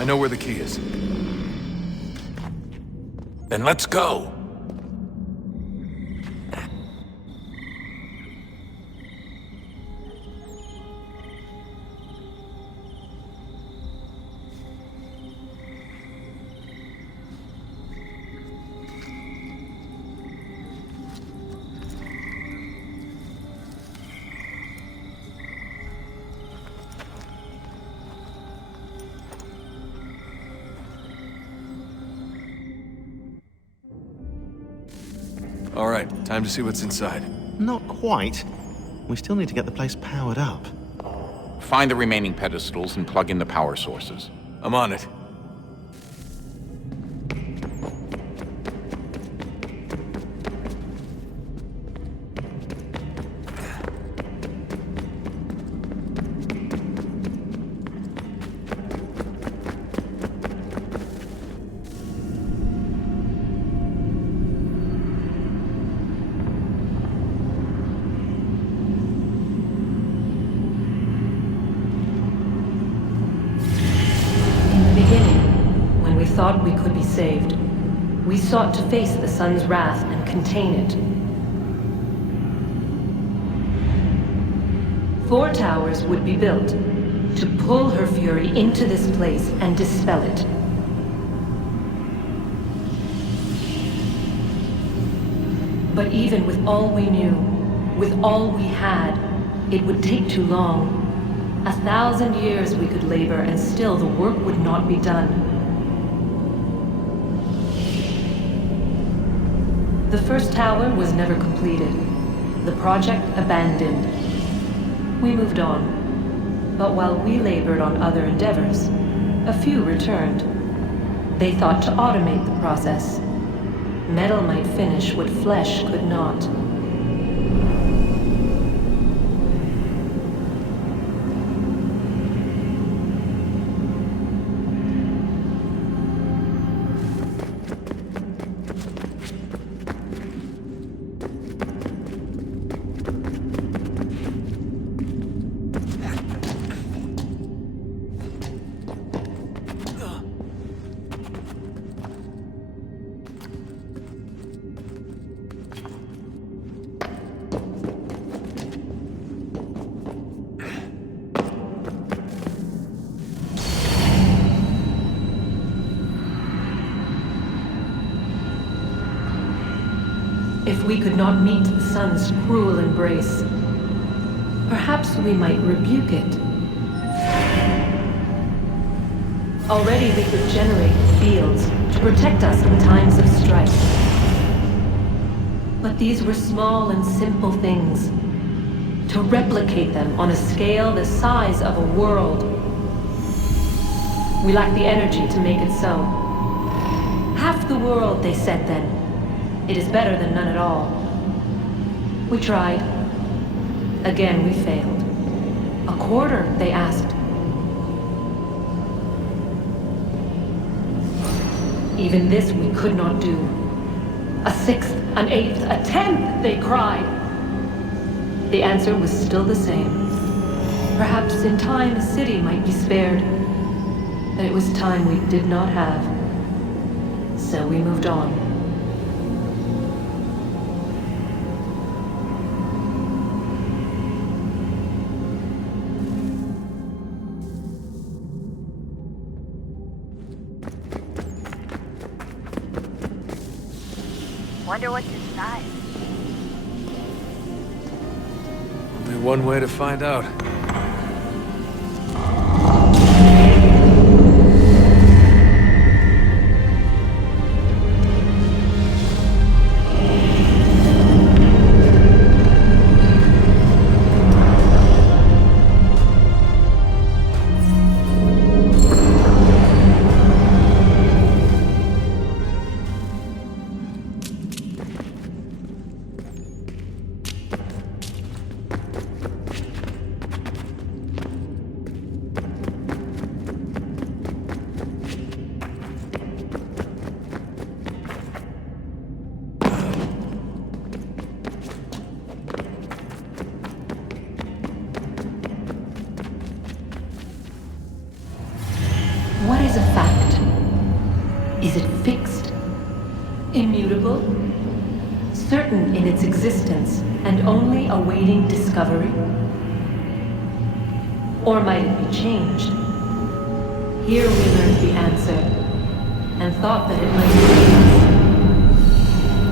I know where the key is. Then let's go! All right, time to see what's inside. Not quite. We still need to get the place powered up. Find the remaining pedestals and plug in the power sources. I'm on it. Thought we could be saved. We sought to face the sun's wrath and contain it. 4 towers would be built to pull her fury into this place and dispel it. But even with all we knew, with all we had, it would take too long. 1,000 years we could labor and still the work would not be done. The first tower was never completed. The project abandoned. We moved on. But while we labored on other endeavors, a few returned. They thought to automate the process. Metal might finish what flesh could not. If we could not meet the sun's cruel embrace, perhaps we might rebuke it. Already we could generate fields to protect us in times of strife. But these were small and simple things. To replicate them on a scale the size of a world, we lack the energy to make it so. Half the world, they said then. It is better than none at all. We tried. Again, we failed. A quarter, they asked. Even this we could not do. A 6th, an 8th, a 10th, they cried. The answer was still the same. Perhaps in time a city might be spared. But it was time we did not have. So we moved on. Wonder what's inside. Only one way to find out. Is it fixed? Immutable? Certain in its existence and only awaiting discovery? Or might it be changed? Here we learned the answer, and thought that it might save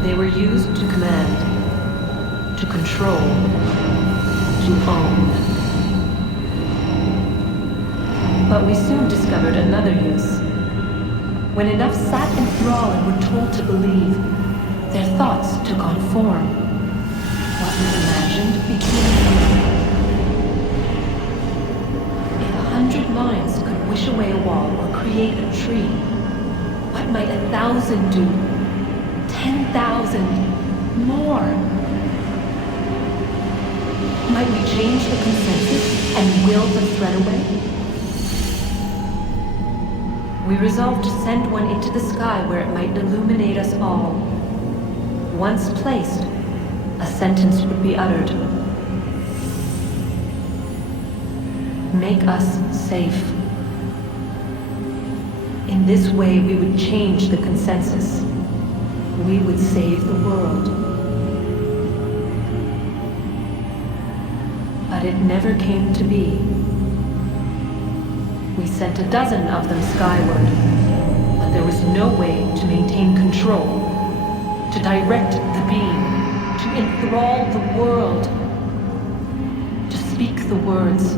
us. They were used to command, to control, to own. But we soon discovered another use. When enough sat in thrall and were told to believe, their thoughts took on form. What was imagined became real. If 100 minds could wish away a wall or create a tree, what might 1,000 do? 10,000? More? Might we change the consensus and will the thread away? We resolved to send one into the sky where it might illuminate us all. Once placed, a sentence would be uttered. Make us safe. In this way, we would change the consensus. We would save the world. But it never came to be. We sent a dozen of them skyward, but there was no way to maintain control, to direct the beam, to enthrall the world, to speak the words.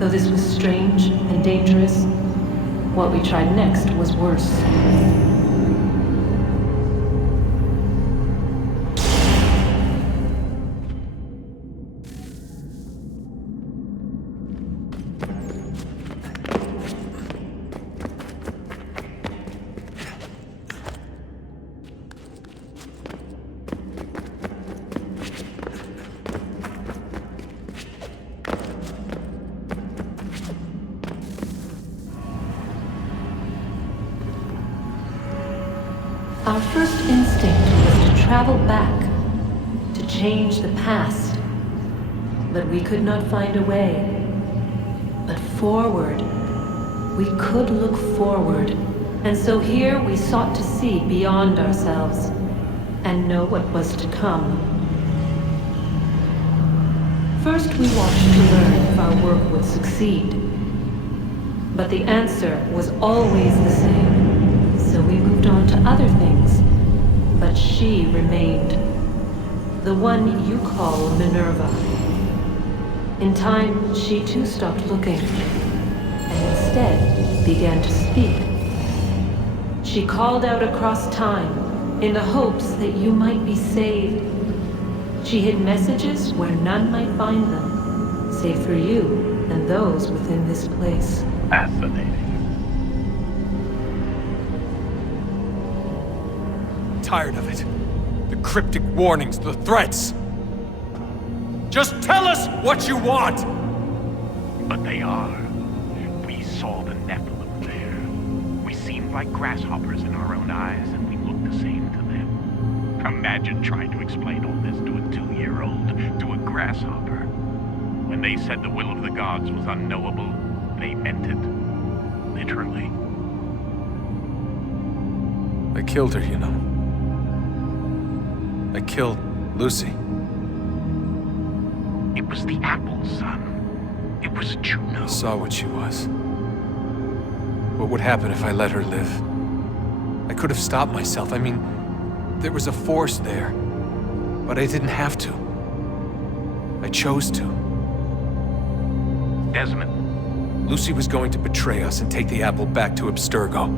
Though this was strange and dangerous, what we tried next was worse. Our first instinct was to travel back, to change the past. But we could not find a way. But forward, we could look forward. And so here we sought to see beyond ourselves, and know what was to come. First we watched to learn if our work would succeed. But the answer was always the same. So we moved on to other things, but she remained. The one you call Minerva. In time, she too stopped looking, and instead began to speak. She called out across time, in the hopes that you might be saved. She hid messages where none might find them, save for you and those within this place. Fascinating. Tired of it. The cryptic warnings, the threats. Just tell us what you want! But they are. We saw the Nephilim there. We seemed like grasshoppers in our own eyes, and we looked the same to them. Imagine trying to explain all this to a 2-year-old, to a grasshopper. When they said the will of the gods was unknowable, they meant it. Literally. I killed her, you know. I killed Lucy. It was the apple, son. It was Juno. I saw what she was. What would happen if I let her live? I could have stopped myself. I mean, there was a force there. But I didn't have to. I chose to. Desmond. Lucy was going to betray us and take the apple back to Abstergo.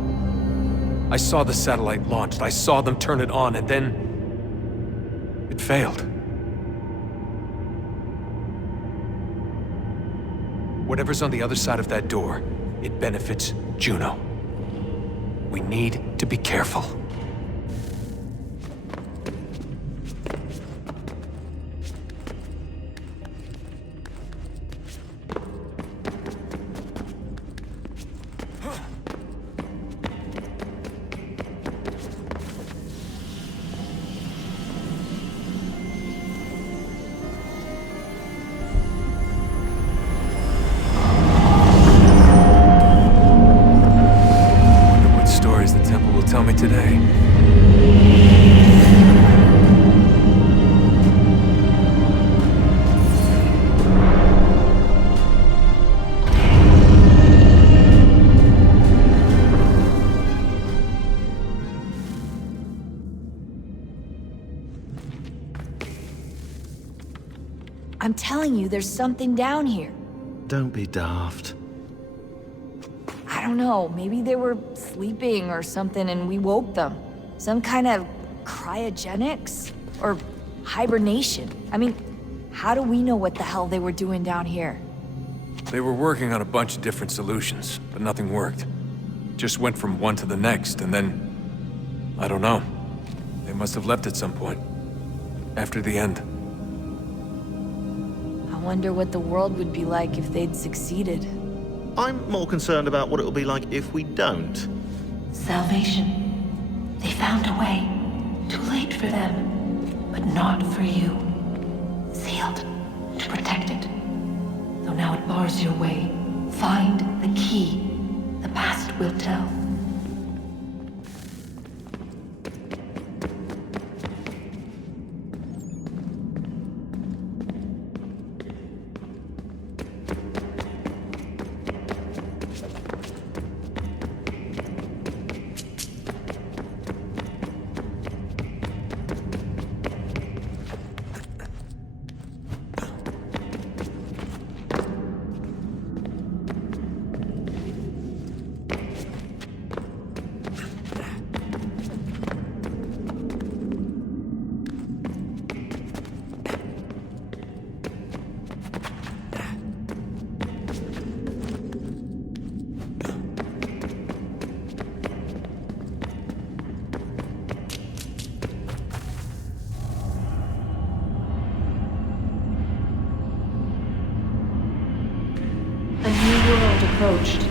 I saw the satellite launched. I saw them turn it on, and then it failed. Whatever's on the other side of that door, it benefits Juno. We need to be careful. today. I'm telling you, there's something down here. Don't be daft. I don't know, maybe they were sleeping or something and we woke them. Some kind of cryogenics? Or hibernation? I mean, how do we know what the hell they were doing down here? They were working on a bunch of different solutions, but nothing worked. Just went from one to the next, and then... I don't know. They must have left at some point. After the end. I wonder what the world would be like if they'd succeeded. I'm more concerned about what it'll be like if we don't. Salvation. They found a way. Too late for them, but not for you. Sealed to protect it. Though now it bars your way. Find the key. The past will tell. Approached.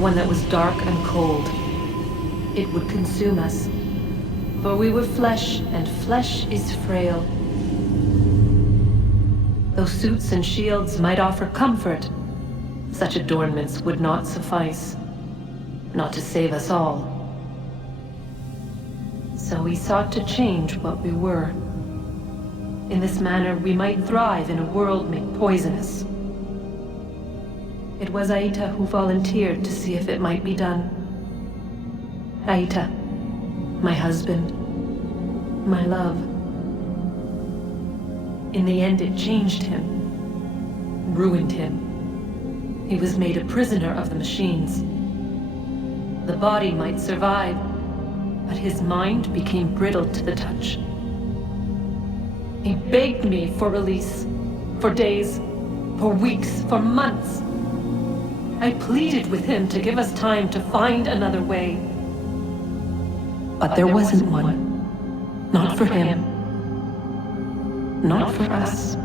One that was dark and cold. It would consume us. For we were flesh, and flesh is frail. Though suits and shields might offer comfort, such adornments would not suffice. Not to save us all. So we sought to change what we were. In this manner, we might thrive in a world made poisonous. It was Aita who volunteered to see if it might be done. Aita, my husband, my love. In the end, it changed him, ruined him. He was made a prisoner of the machines. The body might survive, but his mind became brittle to the touch. He begged me for release, for days, for weeks, for months. I pleaded with him to give us time to find another way. But there wasn't one. Not for him. Not for us.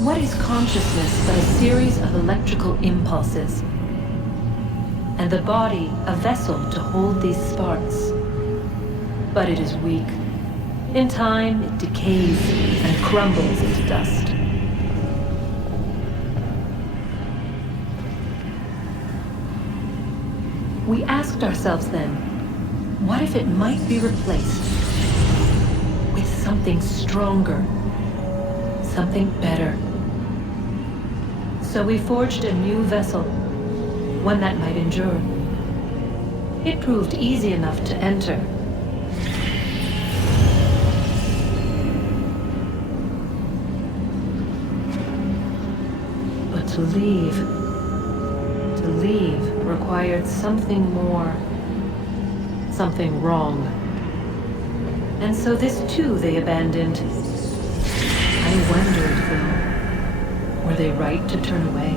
What is consciousness but a series of electrical impulses? And the body a vessel to hold these sparks. But it is weak. In time, it decays and crumbles into dust. We asked ourselves then, what if it might be replaced with something stronger, something better? So we forged a new vessel, one that might endure. It proved easy enough to enter. But to leave required something more, something wrong. And so this too they abandoned. I wondered, though, were they right to turn away?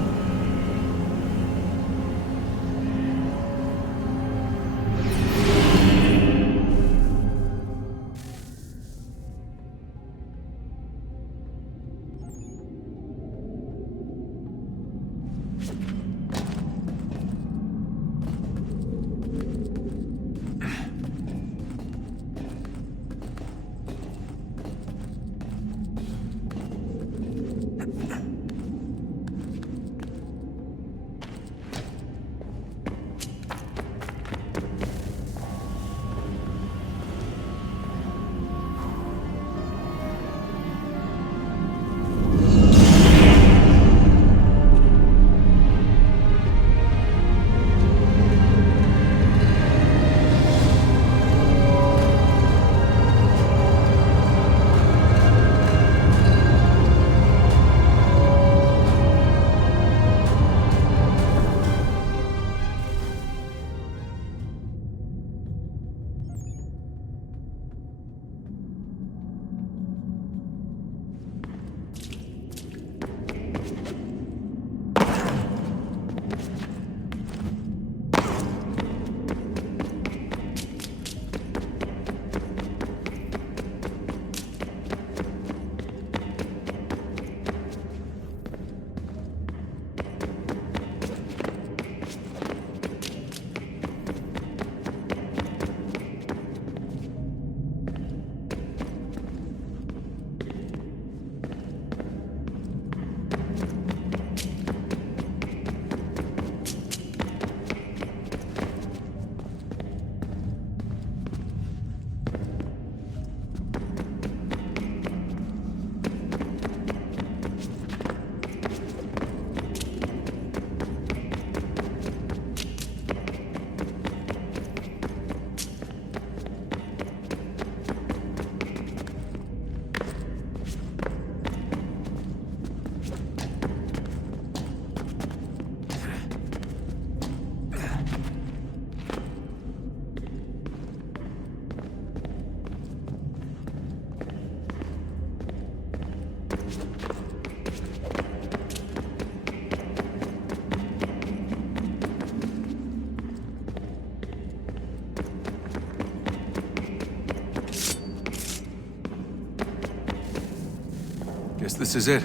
Guess this is it.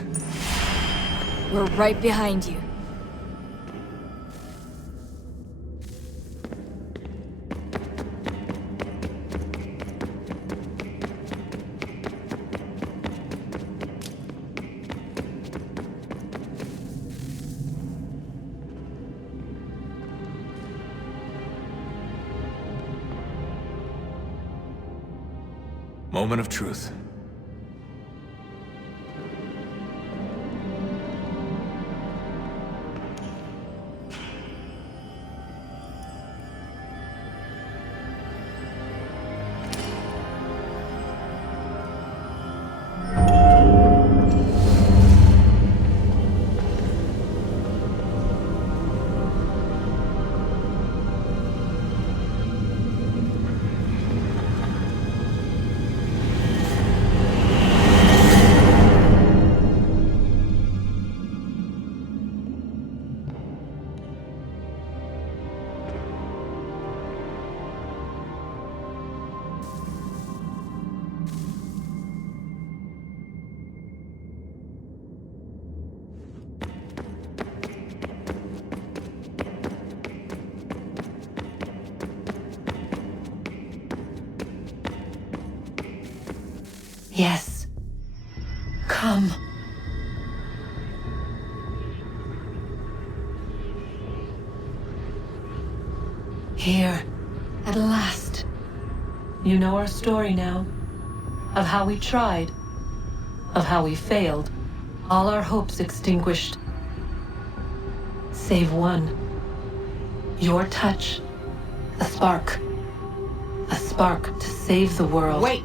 We're right behind you. Moment of truth. Yes. Come. Here, at last. You know our story now. Of how we tried. Of how we failed. All our hopes extinguished. Save one. Your touch. A spark. A spark to save the world. Wait!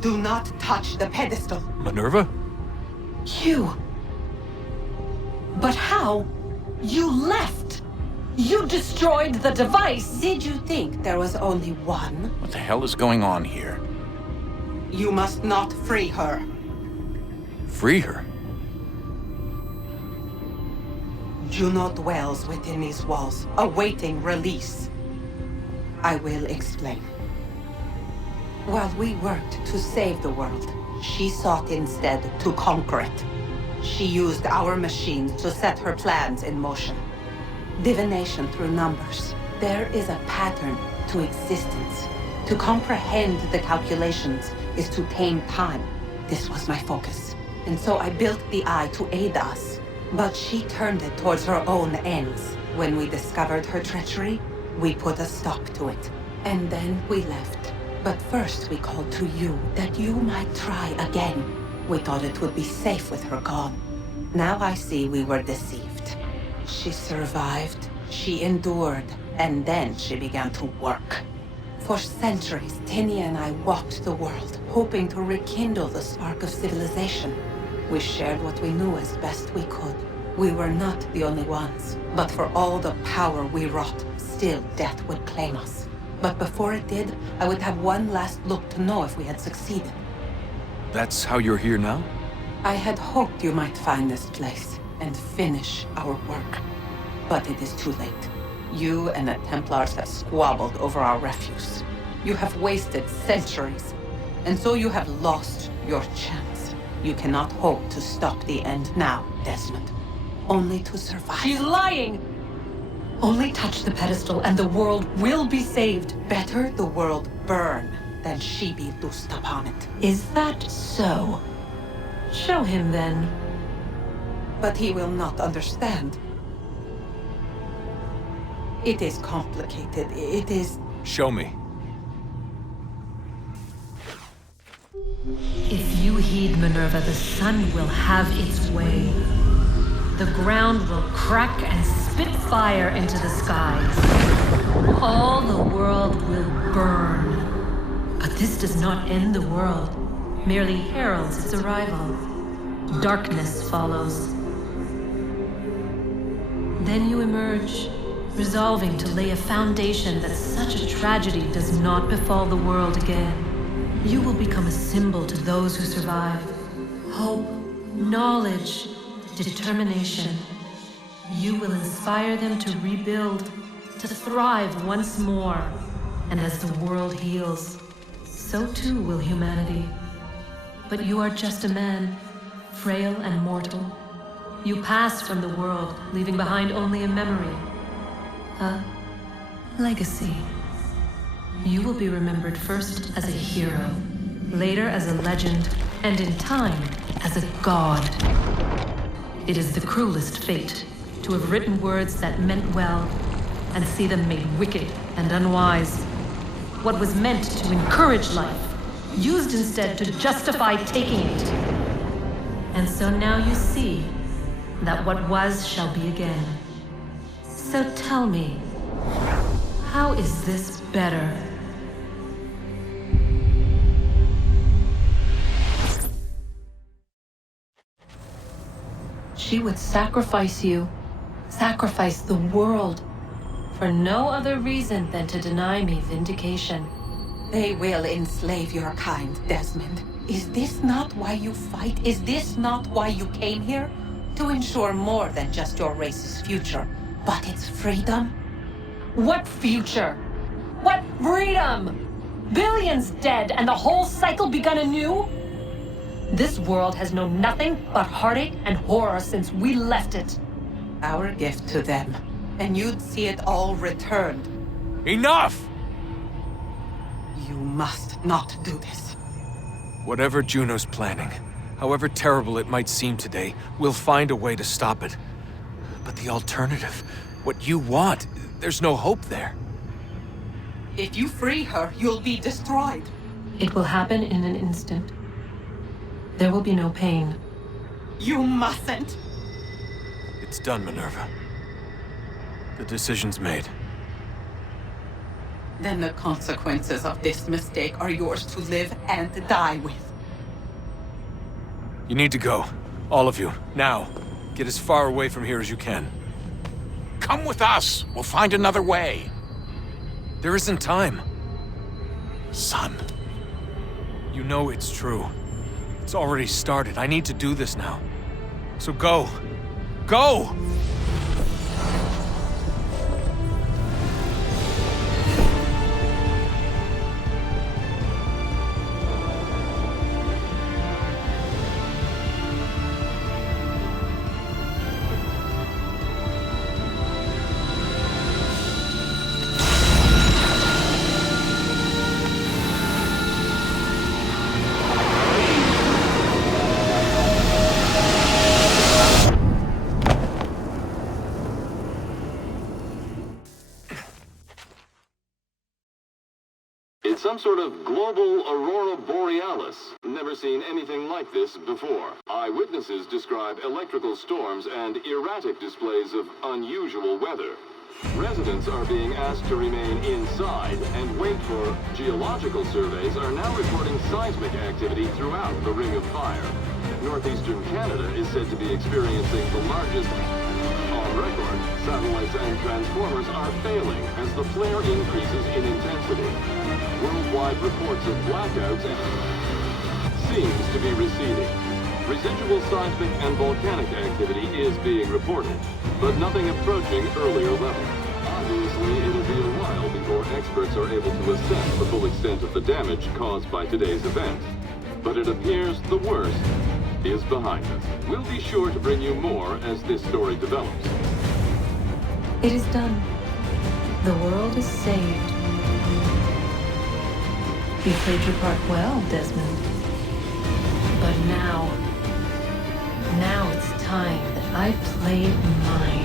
Do not touch the pedestal. Minerva? You. But how? You left! You destroyed the device! Did you think there was only one? What the hell is going on here? You must not free her. Free her? Juno dwells within these walls, awaiting release. I will explain. While we worked to save the world, she sought instead to conquer it. She used our machines to set her plans in motion. Divination through numbers. There is a pattern to existence. To comprehend the calculations is to tame time. This was my focus. And so I built the eye to aid us. But she turned it towards her own ends. When we discovered her treachery, we put a stop to it. And then we left. But first we called to you, that you might try again. We thought it would be safe with her gone. Now I see we were deceived. She survived, she endured, and then she began to work. For centuries, Tinia and I walked the world, hoping to rekindle the spark of civilization. We shared what we knew as best we could. We were not the only ones, but for all the power we wrought, still death would claim us. But before it did, I would have one last look to know if we had succeeded. That's how you're here now? I had hoped you might find this place and finish our work. But it is too late. You and the Templars have squabbled over our refuse. You have wasted centuries, and so you have lost your chance. You cannot hope to stop the end now, Desmond. Only to survive. She's lying! Only touch the pedestal and the world will be saved. Better the world burn than she be loosed upon it. Is that so? Show him then. But he will not understand. It is complicated. It is... Show me. If you heed Minerva, the sun will have its way. The ground will crack and spit fire into the skies. All the world will burn. But this does not end the world, merely heralds its arrival. Darkness follows. Then you emerge, resolving to lay a foundation that such a tragedy does not befall the world again. You will become a symbol to those who survive. Hope, knowledge, determination. You will inspire them to rebuild, to thrive once more. And as the world heals, so too will humanity. But you are just a man, frail and mortal. You pass from the world, leaving behind only a memory. A legacy. You will be remembered first as a hero, later as a legend, and in time, as a god. It is the cruelest fate to have written words that meant well, and see them made wicked and unwise. What was meant to encourage life, used instead to justify taking it. And so now you see that what was shall be again. So tell me, how is this better? She would sacrifice you, sacrifice the world, for no other reason than to deny me vindication. They will enslave your kind, Desmond. Is this not why you fight? Is this not why you came here? To ensure more than just your race's future, but its freedom? What future? What freedom? Billions dead and the whole cycle begun anew? This world has known nothing but heartache and horror since we left it. Our gift to them, and you'd see it all returned. Enough! You must not do this. Whatever Juno's planning, however terrible it might seem today, we'll find a way to stop it. But the alternative, what you want, there's no hope there. If you free her, you'll be destroyed. It will happen in an instant. There will be no pain. You mustn't. It's done, Minerva. The decision's made. Then the consequences of this mistake are yours to live and die with. You need to go. All of you. Now. Get as far away from here as you can. Come with us. We'll find another way. There isn't time. Son. You know it's true. It's already started. I need to do this now. So go. Go! It's some sort of global aurora borealis. Never seen anything like this before. Eyewitnesses describe electrical storms and erratic displays of unusual weather. Residents are being asked to remain inside and wait for geological surveys are now reporting seismic activity throughout the Ring of Fire. Northeastern Canada is said to be experiencing the largest on record. Satellites and transformers are failing as the flare increases in intensity. Worldwide reports of blackouts seems to be receding. Residual seismic and volcanic activity is being reported, but nothing approaching earlier levels. Obviously, it'll be a while before experts are able to assess the full extent of the damage caused by today's event. But it appears the worst is behind us. We'll be sure to bring you more as this story develops. It is done. The world is saved. You played your part well, Desmond. But now it's time that I played mine.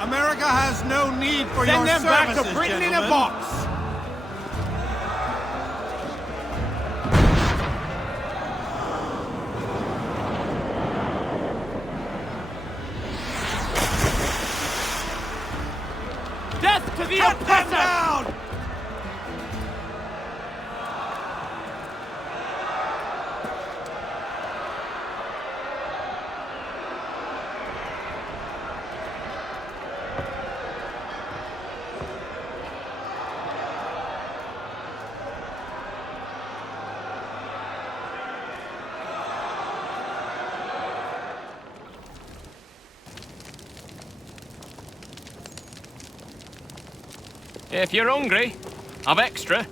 America has no need for your services, Send them back to Britain in a box! Death to the oppressor! Down! If you're hungry, I've extra.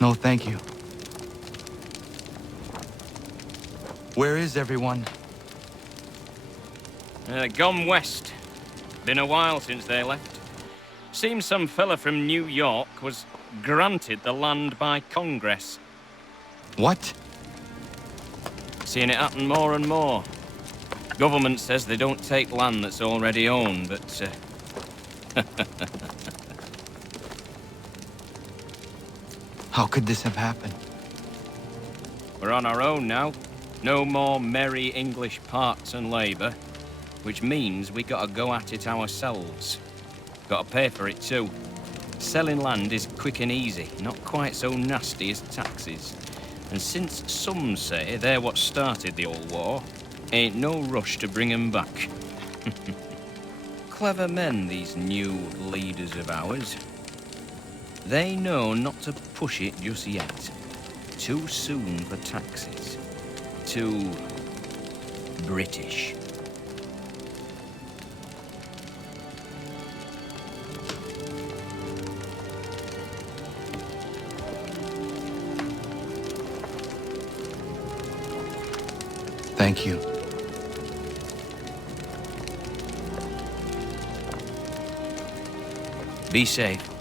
No, thank you. Where is everyone? Gone west. Been a while since they left. Seems some fella from New York was granted the land by Congress. What? Seeing it happen more and more. Government says they don't take land that's already owned, but... How could this have happened? We're on our own now. No more merry English parts and labour, which means we gotta go at it ourselves. Gotta pay for it too. Selling land is quick and easy, not quite so nasty as taxes. And since some say they're what started the old war, ain't no rush to bring 'em back. Clever men, these new leaders of ours. They know not to push it just yet. Too soon for taxes. Too British. Thank you. Be safe.